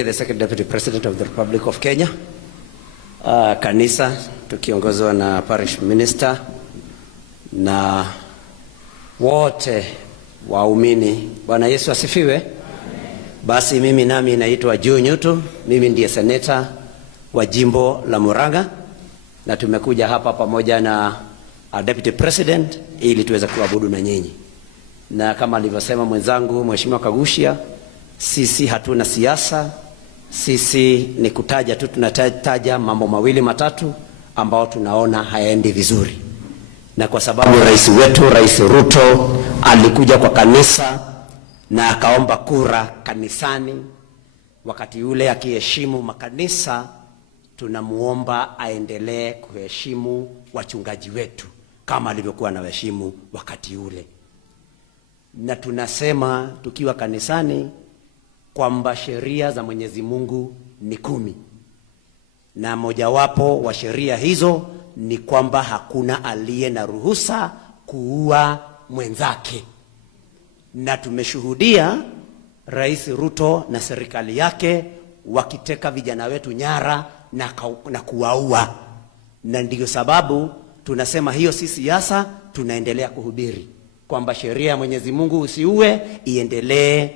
The Second Deputy President of the Republic of Kenya, kanisa tukiongozwa na Parish Minister na wote waumini. Bwana Yesu asifiwe. Amen. Basi mimi nami naitwa Joe Nyutu, mimi ndiye seneta wa jimbo la Murang'a na tumekuja hapa pamoja na Deputy President ili tuweze kuabudu na nyinyi. Na kama alivyosema mwenzangu Mheshimiwa Kagushia, sisi hatuna siasa. Sisi ni kutaja tu, tunataja mambo mawili matatu ambao tunaona hayaendi vizuri. Na kwa sababu rais wetu, Rais Ruto, alikuja kwa kanisa na akaomba kura kanisani, wakati ule akiheshimu makanisa, tunamuomba aendelee kuheshimu wachungaji wetu kama alivyokuwa na heshimu wakati ule. Na tunasema tukiwa kanisani kwamba sheria za Mwenyezi Mungu ni 10. Na mojawapo wa sheria hizo ni kwamba hakuna aliye na ruhusa kuua mwenzake. Na tumeshuhudia Rais Ruto na serikali yake wakiteka vijana wetu nyara na kuwaua. Na ndiyo sababu tunasema hiyo si siasa, tunaendelea kuhubiri kwamba sheria ya Mwenyezi Mungu usiue iendelee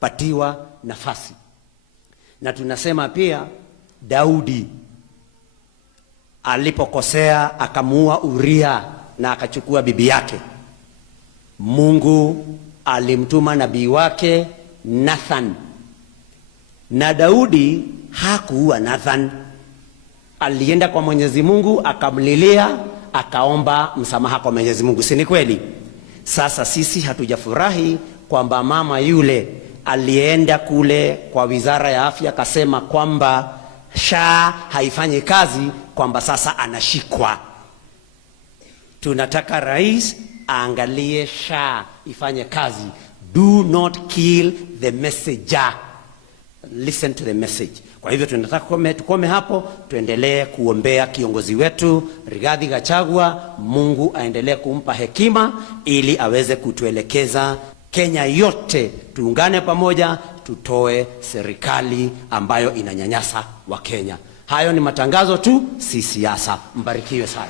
kupatiwa nafasi. Na tunasema pia Daudi alipokosea akamuua Uria na akachukua bibi yake, Mungu alimtuma nabii wake Nathan. Na Daudi hakuua Nathan, alienda kwa Mwenyezi Mungu akamlilia, akaomba msamaha kwa Mwenyezi Mungu. Si ni kweli? Sasa sisi hatujafurahi kwamba mama yule alienda kule kwa Wizara ya Afya akasema kwamba SHA haifanyi kazi, kwamba sasa anashikwa. Tunataka rais aangalie SHA ifanye kazi. Do not kill the messenger. Listen to the message. Kwa hivyo tunataka tukome hapo, tuendelee kuombea kiongozi wetu Rigathi Gachagua, Mungu aendelee kumpa hekima ili aweze kutuelekeza. Kenya yote tuungane pamoja, tutoe serikali ambayo inanyanyasa wa Kenya. Hayo ni matangazo tu, si siasa. Mbarikiwe sana.